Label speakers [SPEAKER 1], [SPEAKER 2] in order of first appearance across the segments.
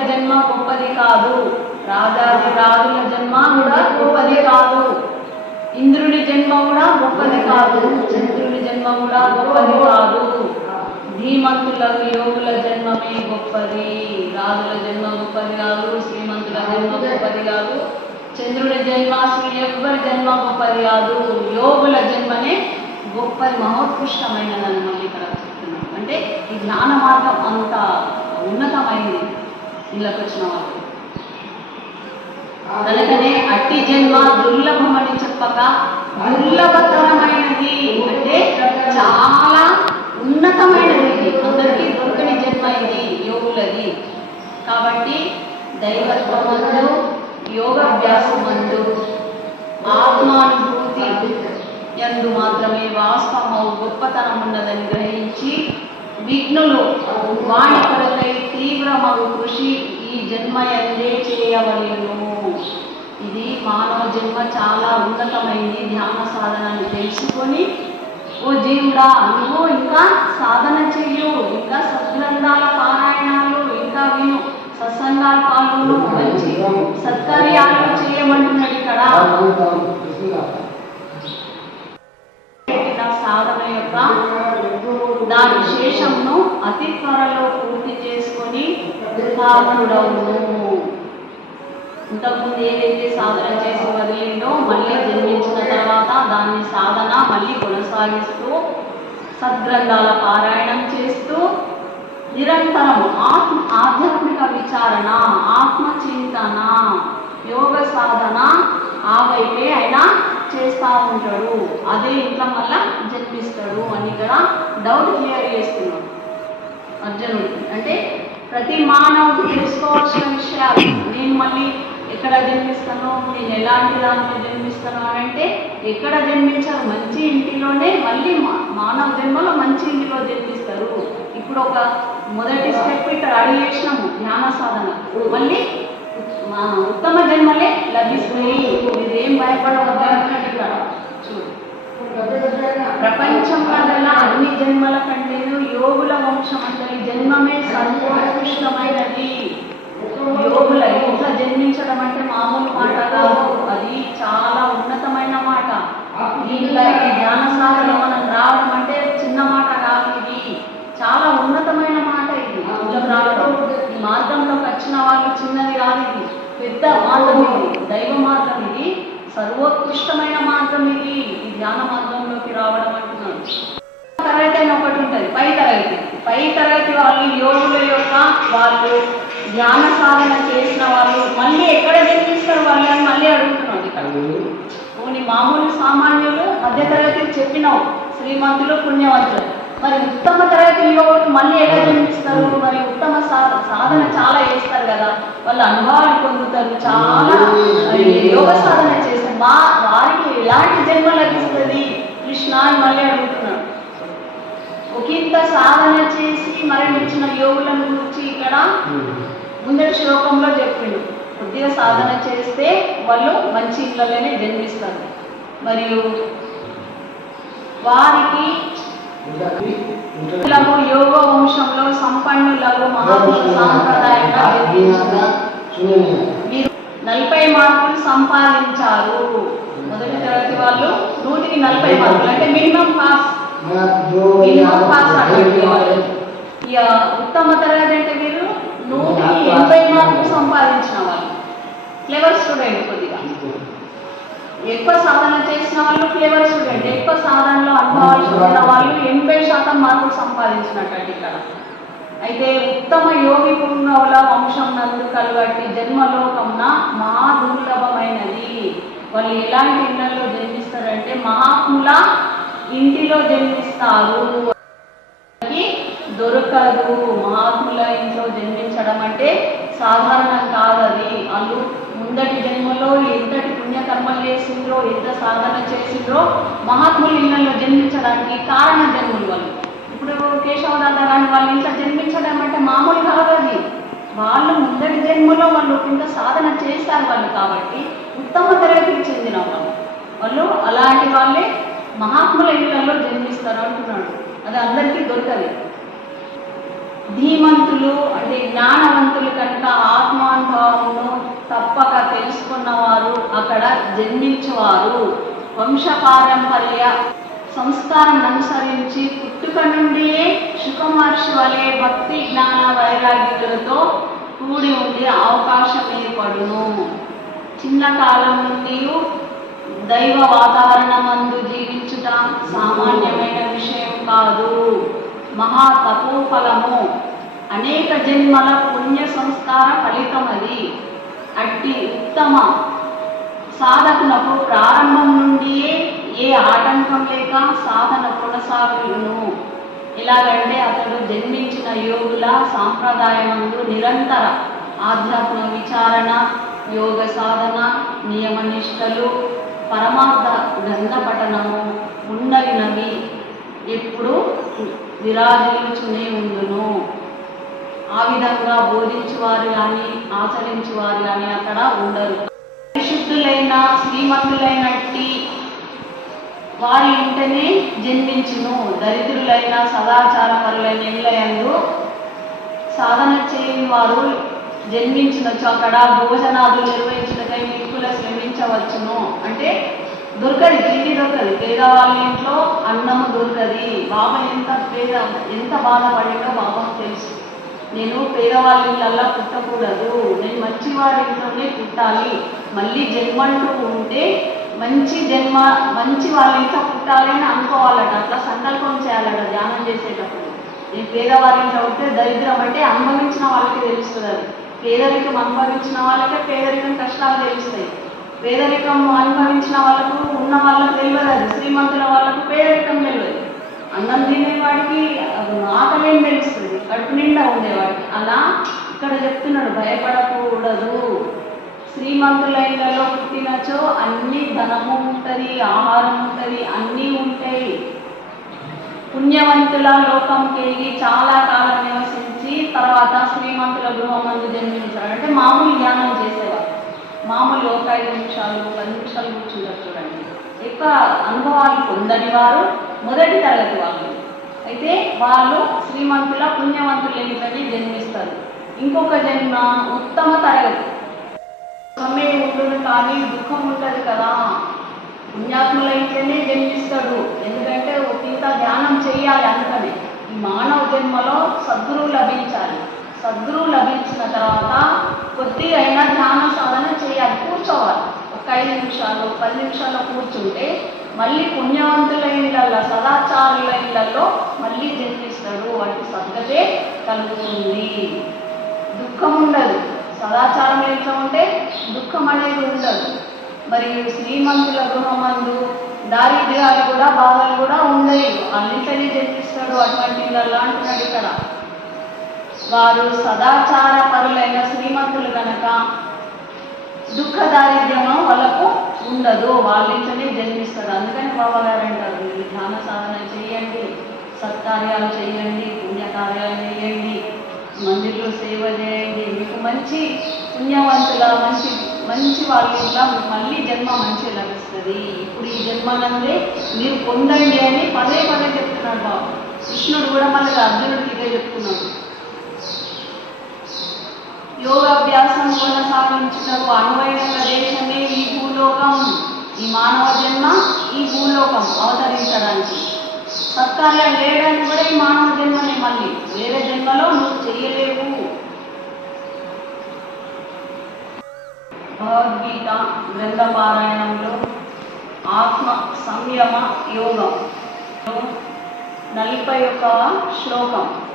[SPEAKER 1] జన్మ గొప్పది కాదు. రాజాది రాజుల జన్మ కూడా గొప్పది కాదు. ఇంద్రుని జన్మ కూడా గొప్పది కాదు. చంద్రుని జన్మ కూడా గొప్పది కాదు. ధీమంతుల యోగుల జన్మమే గొప్పది. రాజుల జన్మ గొప్పది కాదు. శ్రీమంతుల జన్మ గొప్పది కాదు. చంద్రుని జన్మ శ్రీ ఎవ్వరి జన్మ గొప్పది కాదు. యోగుల జన్మనే గొప్పది మహోత్కృష్టమైనదని మళ్ళీ ఇక్కడ చెప్తున్నాం. అంటే ఈ జ్ఞాన మార్గం అంత ఉన్నతమైంది. ఇళ్ళకి వచ్చిన వాళ్ళు కనుకనే అట్టి జన్మ దుర్లభమని చెప్పక దుర్లభతరమైనది అంటే చాలా ఉన్నతమైనది. అందరికీ దొరకని జన్మ ఇది యోగులది. కాబట్టి దైవత్వమందు యోగాభ్యాసమందు ఆత్మానుభూతి యందు మాత్రమే వాస్తవం గొప్పతనం ఉన్నదని గ్రహించి విఘ్నులు వాణి కొరకై తీవ్రమగు కృషి ఈ జన్మ ఎందే చేయవలెను. ఇది మానవ జన్మ చాలా ఉన్నతమైంది ధ్యాన సాధనని తెలుసుకొని ఓ జీవుడా నువ్వు ఇంకా సాధన చెయ్యు. ఇంకా సద్గ్రంథాల పారాయణాలు ఇంకా విను. సత్సంగాల పాల్గొను మంచి సత్కార్యాలు చేయమంటున్నాడు ఇక్కడ పెట్టిన సాధన యొక్క దాని శేషంను అతి త్వరలో పూర్తి చేసుకొని సాధనుడవును ఇంతకుముందు ఏదైతే సాధన చేసి వదిలిందో మళ్ళీ జన్మించిన తర్వాత దాన్ని సాధన మళ్ళీ కొనసాగిస్తూ సద్గ్రంథాల పారాయణం చేస్తూ నిరంతరం ఆత్మ ఆధ్యాత్మిక విచారణ ఆత్మచింతన యోగ సాధన ఆ వైపే ఆయన చేస్తూ ఉంటాడు. అదే ఇంట్లో మళ్ళా జన్మిస్తాడు అని ఇక్కడ డౌట్ క్లియర్ చేస్తున్నాడు. అర్జునుడికి అంటే ప్రతి మానవుడు తెలుసుకోవాల్సిన విషయాలు. నేను మళ్ళీ ఎక్కడ జన్మిస్తాను నేను ఎలాంటి దాంట్లో జన్మిస్తాను అని అంటే ఎక్కడ జన్మించారు మంచి ఇంటిలోనే మళ్ళీ మా- మానవ జన్మలో మంచి ఇంటిలో జన్మిస్తారు. ఇప్పుడు ఒక మొదటి స్టెప్ ఇక్కడ అడిగేసినాము ధ్యాన సాధన. మళ్ళీ ఉత్తమ జన్మలే లభిస్తాయి మీరేం భయపడవద్దు ఇక్కడ. చూడు ప్రపంచంలో అన్ని జన్మల కంటేను యోగుల వంశం అంటే ఈ జన్మమే సంపూర్ణమైనది యోగుల ఇట్లా జన్మించడం అంటే మామూలు మాట కాదు. అది చాలా ఉన్నతమైన మాట. దీనిలో ఈ ధ్యాన సాధన మనం రావడం అంటే చిన్న మాట కాదు ఇది. చాలా ఉన్నతమైన మాట ఇది. రావడం ఈ మార్గంలోకి వచ్చిన వాళ్ళు చిన్నది కాదు ఇది. పెద్ద మార్గం ఇది. దైవ మార్గం ఇది సర్వోత్కృష్టమైన మార్గం ఇది ఈ ధ్యాన మార్గంలోకి రావడం అంటున్నాను తరగతి అని ఒకటి ఉంటుంది పై తరగతి పై తరగతి వాళ్ళు యోగుల యొక్క వాళ్ళు ధ్యాన సాధన చేసిన వాళ్ళు మళ్ళీ ఎక్కడ జన్మిస్తారు వాళ్ళు అని మళ్ళీ అడుగుతున్నాడు ఇక్కడ. మామూలు సామాన్యులు మధ్య తరగతి చెప్పినావు శ్రీమంతులు పుణ్యవంతులు. మరి ఉత్తమ తరగతి యోగులు మళ్ళీ ఎలా జన్మిస్తారు? మరి ఉత్తమ సాధన చాలా చేస్తారు కదా. వాళ్ళు అనుభవాలు పొందుతారు. చాలా యోగ సాధన చేస్తారు. మా వారికి ఎలాంటి జన్మ లభిస్తుంది? కృష్ణ అని మళ్ళీ అడుగుతున్నాడు ఒకంత సాధన చేసి మరణించిన యోగులను గురించి ఇక్కడ ముందటి శ్లోకంలో చెప్పిండు. కొద్దిగా సాధన చేస్తే వాళ్ళు మంచి ఇళ్ళలోనే జన్మిస్తారు. మరియు వారికి యోగ వంశంలో సంపన్నులకు మహాత్ముల సాంప్రదాయంగా మీరు నలభై మార్కులు సంపాదించారు. మొదటి తరగతి వాళ్ళు నూటికి నలభై మార్కులు. అంటే మినిమం పాస్ మినిమం పాస్ వాళ్ళు ఇక ఉత్తమ తరగతి అంటే మీరు నూటికి ఎనభై మార్కులు సంపాదించిన వాళ్ళు. క్లెవర్ స్టూడెంట్ కొద్దిగా. ఎక్కువ సాధన చేసిన వాళ్ళు క్లెవర్ స్టూడెంట్ ఎక్కువ సాధనలో అనుభవాలు పొందిన వాళ్ళు ఎనభై శాతం మార్కులు సంపాదించినట్టు ఇక్కడ. అయితే ఉత్తమ యోగి పుంగవుల వంశం నందు కలగట్టి జన్మలోకమున మహా దుర్లభమైనది వాళ్ళు ఎలాంటి ఇళ్ళలో జన్మిస్తారంటే మహాత్ముల ఇంటిలో జన్మిస్తారు. దొరకదు. మహాత్ముల ఇంట్లో జన్మించడం అంటే సాధారణం కాదు అది. వాళ్ళు ముందటి జన్మలో ఎంతటి పుణ్యకర్మలు చేసిండ్రో ఎంత సాధన చేసిండ్రో మహాత్ముల ఇళ్ళలో జన్మించడానికి కారణ జన్ములు వాళ్ళు. ఇప్పుడు కేశవదాదా గాని వాళ్ళ ఇంట్లో జన్మించడం అంటే మామూలు కాదు అది. వాళ్ళు ముందటి జన్మలో వాళ్ళు ఇంత సాధన చేశారు వాళ్ళు కాబట్టి ఉత్తమ తరగతికి చెందిన వాళ్ళు. వాళ్ళు అలాంటి వాళ్ళే మహాత్ముల ఇళ్ళలో జన్మిస్తారు అంటున్నాడు. అది అందరికీ దొరకదు. ధీమంతులు అంటే జ్ఞానవంతులు కనుక ఆత్మానుభావమును తప్పక తెలుసుకున్నవారు అక్కడ జన్మించేవారు. వంశపారంపర్య సంస్కారం అనుసరించి పుట్టుక నుండియే సుఖమహర్షి వలె భక్తి జ్ఞాన వైరాగ్యులతో కూడి ఉండే అవకాశం ఏర్పడును. చిన్న కాలం నుండి దైవ వాతావరణమందు జీవించుట సామాన్యమైన విషయం కాదు. మహా తపోఫలము. అనేక జన్మల పుణ్య సంస్కార ఫలితం అది. అట్టి ఉత్తమ. సాధకునకు ప్రారంభం నుండియే ఏ ఆటంకం లేక సాధన కొనసాగును. ఎలాగంటే అతడు జన్మించిన యోగుల సాంప్రదాయమందు నిరంతర ఆధ్యాత్మ విచారణ యోగ సాధన నియమనిష్టలు పరమార్థ గ్రంథ పఠనము ఉండగినవి ఎప్పుడు విరాజిల్చునే ఉండును. ఆ విధంగా బోధించువారు కానీ ఆచరించువారు కానీ అక్కడ ఉండరు. పరిశుద్ధులైన శ్రీమంతులైనట్టి వారి ఇంటనే జన్మించును. దరిద్రులైన సదాచారపరులైన ఇళ్ళయందు సాధన చేయని వారు జన్మించినచ్చు. అక్కడ భోజనాలు నిర్వహించిన శ్రమించవచ్చును అంటే దొరకది తిండి దొరకది. పేదవాళ్ళ ఇంట్లో అన్నము దొరకది. బాబా ఎంత పేద ఎంత బాధపడిందో బాబాకు తెలుసు. నేను పేదవాళ్ళ ఇళ్ళల్లా పుట్టకూడదు. నేను మంచివాడి ఇంట్లోనే పుట్టాలి. మళ్ళీ జన్మంటూ ఉంటే మంచి జన్మ మంచి వాళ్ళ ఇంట్లో పుట్టాలి అని అనుకోవాలట. అట్లా సంకల్పం చేయాలట ధ్యానం చేసేటప్పుడు. నేను పేదవారి ఇంట్లో ఉంటే దరిద్రం అంటే అనుభవించిన వాళ్ళకి తెలుస్తుంది అది. పేదరికం అనుభవించిన వాళ్ళకే పేదరికం కష్టాలు తెలుస్తాయి. పేదరికం అనుభవించిన వాళ్ళకు ఉన్న వాళ్ళకు తెలియదు. అది శ్రీమంతుల వాళ్ళకు పేదరికం తెలియదు. అన్నం తినే వాడికి ఆకలేం తెలుస్తుంది. కడుపు నిండా ఉండేవాడికి. అలా ఇక్కడ చెప్తున్నాడు భయపడకూడదు. శ్రీమంతులైనలో పుట్టినచో అన్ని ధనము ఉంటుంది ఆహారం ఉంటుంది అన్నీ ఉంటాయి. పుణ్యవంతుల లోకంకి చాలా కాలం నివసించి తర్వాత శ్రీమంతుల గృహమందు జన్మించాడు. అంటే మామూలు ధ్యానం చేశారు. మామూలు ఒక ఐదు నిమిషాలు పది నిమిషాలు కూర్చుంటారు చూడండి. ఎక్కువ అనుభవాలు పొందని వారు మొదటి తరగతి వాళ్ళు. అయితే వాళ్ళు శ్రీమంతుల పుణ్యవంతులు ఏమిటని జన్మిస్తారు. ఇంకొక జన్మ ఉత్తమ తరగతి. సమయం ఉంటుంది కానీ దుఃఖం ఉంటుంది కదా. పుణ్యాత్ములైతేనే జన్మిస్తాడు ఎందుకంటే ఒక ధ్యానం చేయాలి అందుకనే ఈ మానవ జన్మలో సద్గురువు లభించాలి. సద్గురువు లభించిన తర్వాత కొద్ది అయినా ధ్యాన సాధన చేయాలి కూర్చోవాలి. ఒక ఐదు నిమిషాలు పది నిమిషాలు కూర్చుంటే మళ్ళీ పుణ్యవంతుల ఇళ్ళల్లో సదాచారుల ఇళ్ళల్లో మళ్ళీ జన్మిస్తారు. వాటి సద్గతే కలుగుతుంది. దుఃఖం ఉండదు. సదాచారం ఎట్లా ఉంటే దుఃఖం అనేది ఉండదు. మరియు శ్రీమంతుల గృహమందు దారిద్ర్యాలు కూడా బాధలు కూడా ఉండవు. అన్నింటినీ జన్మిస్తాడు అటువంటి ఇళ్ళల్లో అంటున్నాడు ఇక్కడ వారు సదాచార పరులైన శ్రీమంతులు కనుక దుఃఖ దారిద్ర్యము వాళ్ళకు ఉండదు. వాళ్ళ ఇంట్లోనే జన్మిస్తారు. అందుకని బాబా అంటారు మీరు ధ్యాన సాధన చేయండి సత్కార్యాలు చేయండి పుణ్యకార్యాలు చేయండి మందిర్లో సేవ చేయండి. మీకు మంచి పుణ్యవంతుల మంచి మంచి వాళ్ళ మీకు మళ్ళీ జన్మ మంచి లభిస్తుంది. ఇప్పుడు ఈ జన్మనందే మీరు పొందండి అని పదే పదే చెప్తున్నాడు బాబు. కృష్ణుడు కూడా మళ్ళీ అర్జునుడికి ఇదే చెప్తున్నాడు. యోగాభ్యాసం కొనసాగించుటకు అనువైన ప్రదేశమే ఈ భూలోకం ఈ మానవ జన్మ ఈ భూలోకం అవతరించడానికి. సత్కార్యాలు చేయడానికి కూడా ఈ మానవ జన్మనే మళ్ళీ. వేరే జన్మలో నువ్వు చేయలేవు. భగవద్గీత గ్రంథపారాయణంలో ఆత్మ సంయమ యోగం. నలభై ఒక శ్లోకం.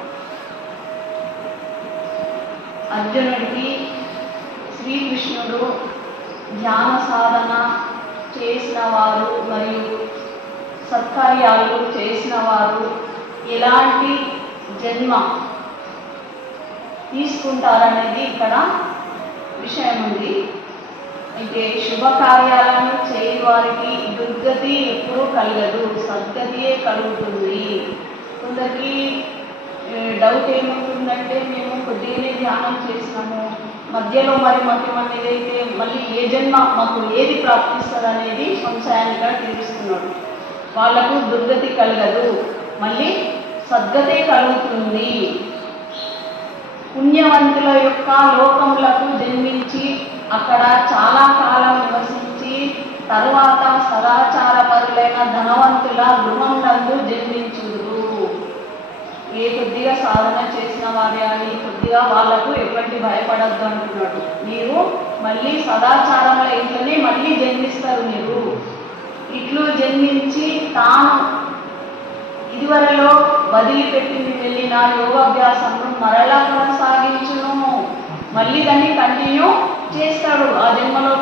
[SPEAKER 1] అర్జునుడికి శ్రీకృష్ణుడు ధ్యాన సాధన చేసిన వారు మరియు సత్కార్యాలు చేసిన వారు ఎలాంటి జన్మ తీసుకుంటారనేది ఇక్కడ విషయం ఉంది అయితే శుభకార్యాలను చేయని వారికి దుర్గతి ఎప్పుడూ కలగదు సద్గతియే కలుగుతుంది. కొందరికి డౌట్ ఏమవుతుందంటే మేము కొద్దిగానే ధ్యానం చేసినాము మధ్యలో మరి మాకు ఏమన్నా ఏదైతే మళ్ళీ ఏ జన్మ మాకు ఏది ప్రాప్తిస్తుంది అనేది సంశయానిగా తీరుస్తున్నాడు. వాళ్ళకు దుర్గతి కలగదు. మళ్ళీ సద్గతే కలుగుతుంది. పుణ్యవంతుల యొక్క లోకములకు జన్మించి అక్కడ చాలా కాలం నివసించి తరువాత సదాచార పరులైన ధనవంతుల గృహంలందు జన్మించు ఏ కొద్దిగా సాధన చేసిన వారే అని కొద్దిగా వాళ్ళకు ఎటువంటి భయపడద్దు అంటున్నాడు. మీరు మళ్ళీ సదాచారముల ఇంట్లోనే మళ్ళీ జన్మిస్తారు మీరు. ఇట్లు జన్మించి తాను ఇదివరలో వదిలిపెట్టి వెళ్ళిన యోగాభ్యాసంను మరలా కొనసాగించును. మళ్ళీ దాన్ని కంటిన్యూ చేస్తాడు. ఆ జన్మలో